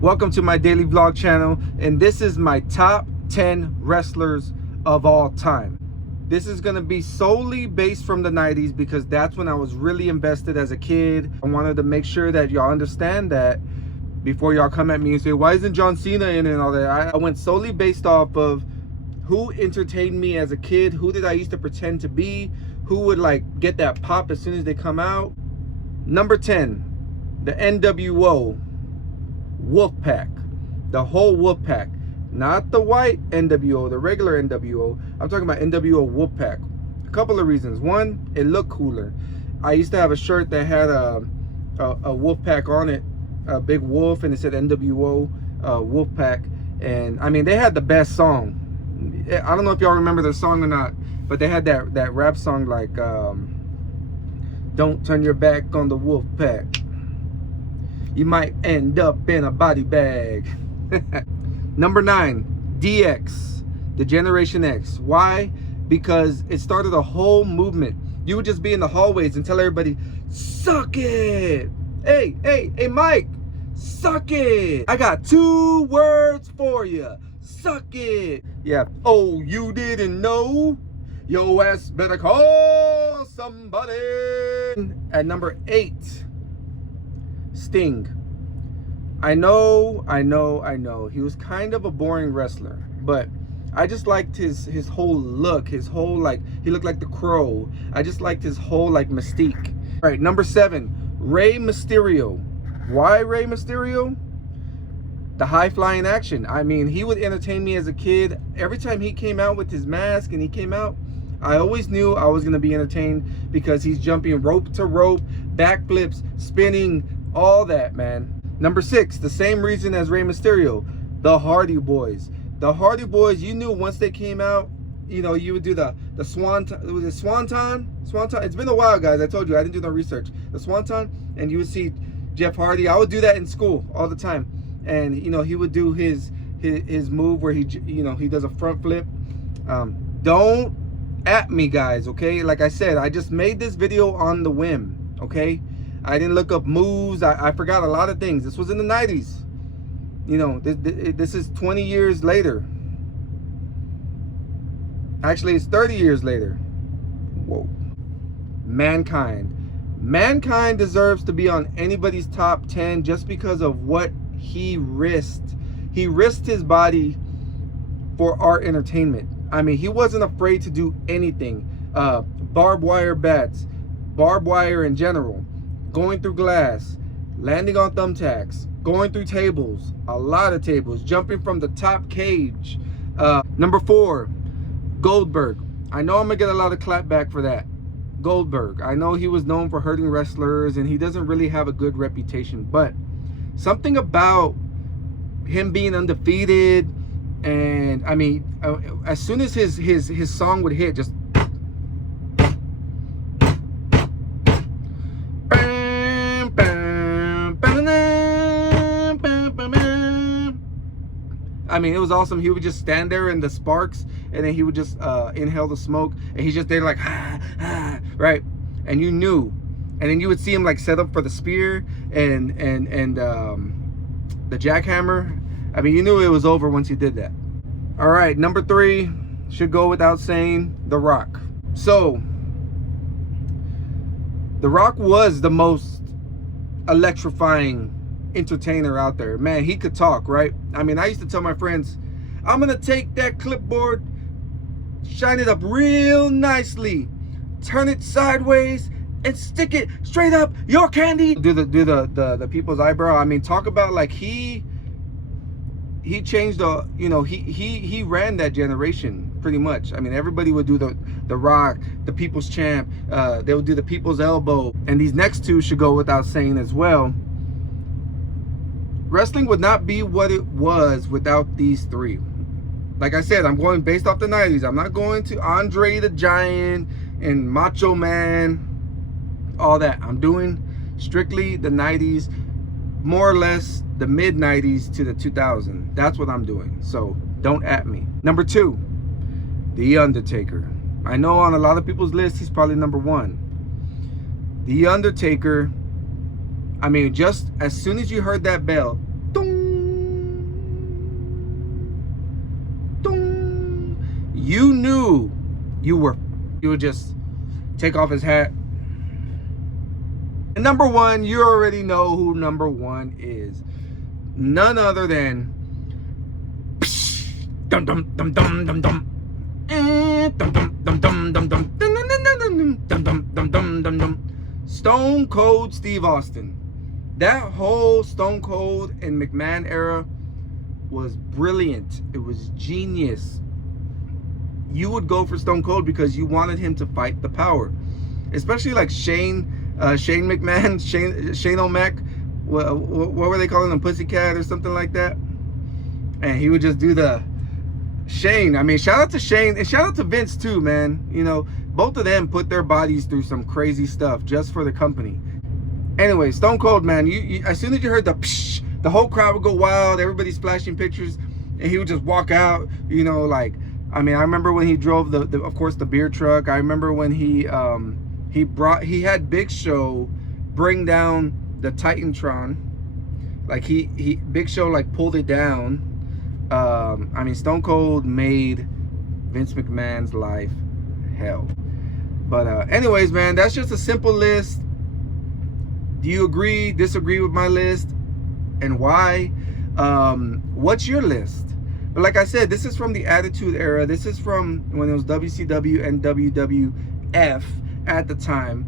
Welcome to my daily vlog channel, and this is my top 10 wrestlers of all time. This is going to be solely based from the 90s because that's when I was really invested as a kid. I wanted to make sure that y'all understand that before y'all come at me and say, why isn't John Cena in it and all that? I went solely based off of who entertained me as a kid, who did I used to pretend to be, who would like get that pop as soon as they come out. Number 10, the NWO. Wolfpack, the whole Wolfpack, not the white NWO, the regular NWO. I'm talking about NWO Wolfpack. A couple of reasons. One, it looked cooler. I used to have a shirt that had a Wolfpack on it, a big wolf, and it said NWO Wolfpack. And I mean, they had the best song. I don't know if y'all remember the song or not, but they had that rap song like "Don't turn your back on the Wolfpack. You might end up in a body bag." Number 9, DX, the Generation X. Why? Because it started a whole movement. You would just be in the hallways and tell everybody, suck it. Hey, Mike, suck it. I got 2 words for you. Suck it. Yeah. Oh, you didn't know? Yo ass better call somebody. At number 8, Sting. I know. He was kind of a boring wrestler, but I just liked his whole look, his whole, like, he looked like the Crow. I just liked his whole, like, mystique. All right, number 7, Rey Mysterio. Why Rey Mysterio? The high-flying action. I mean, he would entertain me as a kid. Every time he came out with his mask and he came out, I always knew I was going to be entertained because he's jumping rope to rope, backflips, spinning, all that, man. Number 6, the same reason as Rey Mysterio, the Hardy Boys. The Hardy Boys, you knew once they came out, you know, you would do the swanton. Was it swanton? Swanton. It's been a while, guys. I told you I didn't do no research. The swanton, and you would see Jeff Hardy. I would do that in school all the time, and you know he would do his move where he does a front flip. Don't at me, guys. Okay, like I said, I just made this video on the whim. Okay. I didn't look up moves. I forgot a lot of things. This was in the 90s. You know, this is 20 years later. Actually, it's 30 years later. Whoa. Mankind. Mankind deserves to be on anybody's top 10 just because of what he risked. He risked his body for our entertainment. I mean, he wasn't afraid to do anything. Barbed wire bats, barbed wire in general. Going through glass, landing on thumbtacks, going through tables, a lot of tables, jumping from the top cage. Number 4, Goldberg. I know I'm gonna get a lot of clapback for that. Goldberg. I know he was known for hurting wrestlers and he doesn't really have a good reputation, but something about him being undefeated, and I mean, as soon as his song would hit, just I mean, it was awesome. He would just stand there in the sparks, and then he would just inhale the smoke, and he's just there like, right? And you knew. And then you would see him like set up for the spear and the jackhammer. I mean, you knew it was over once he did that. All right, number 3 should go without saying, The Rock. So, The Rock was the most electrifying entertainer out there. Man, he could talk, right? I mean, I used to tell my friends, I'm gonna take that clipboard, shine it up real nicely, turn it sideways, and stick it straight up your candy. Do the people's eyebrow. I mean, talk about like he changed the, you know, he ran that generation pretty much. I mean, everybody would do the Rock, the People's Champ. They would do the People's Elbow, and these next 2 should go without saying as well. Wrestling would not be what it was without these 3. Like I said, I'm going based off the 90s. I'm not going to Andre the Giant and Macho Man, all that. I'm doing strictly the 90s, more or less the mid 90s to the 2000s. That's what I'm doing. So don't at me. Number 2, The Undertaker. I know on a lot of people's lists, he's probably number 1. The Undertaker, I mean, just as soon as you heard that bell, dong, you knew you were, he would just take off his hat. And number one, you already know who number one is. None other than dum dum dum dum dum dum. Dum dum dum dum dum dum dum dum dum dum dum. Stone Cold Steve Austin. That whole Stone Cold and McMahon era was brilliant. It was genius. You would go for Stone Cold because you wanted him to fight the power, especially like Shane McMahon, Shane O'Mac. What were they calling him, Pussycat or something like that? And he would just do the Shane. I mean, shout out to Shane and shout out to Vince too, man. You know, both of them put their bodies through some crazy stuff just for the company. Anyway, Stone Cold, man, you as soon as you heard the psh, the whole crowd would go wild. Everybody's flashing pictures, and he would just walk out. You know, like, I mean, I remember when he drove the of course the beer truck. I remember when he had Big Show bring down the Titantron. Like Big Show like pulled it down. I mean, Stone Cold made Vince McMahon's life hell. But anyways, man, that's just a simple list. Do you agree, disagree with my list, and why? What's your list? But like I said, this is from the Attitude Era. This is from when it was WCW and WWF at the time,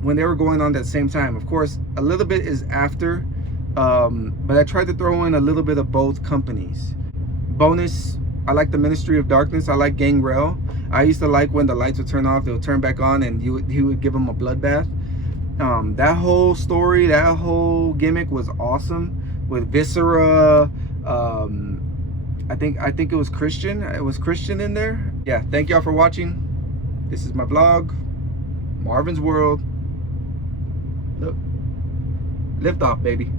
when they were going on at the same time. Of course, a little bit is after, but I tried to throw in a little bit of both companies. Bonus, I like the Ministry of Darkness. I like Gangrel. I used to like when the lights would turn off, they would turn back on, and he would give them a bloodbath. That whole story, that whole gimmick was awesome. With Viscera, I think it was Christian. It was Christian in there. Yeah, thank y'all for watching. This is my vlog, Marvin's World. Look, lift off, baby.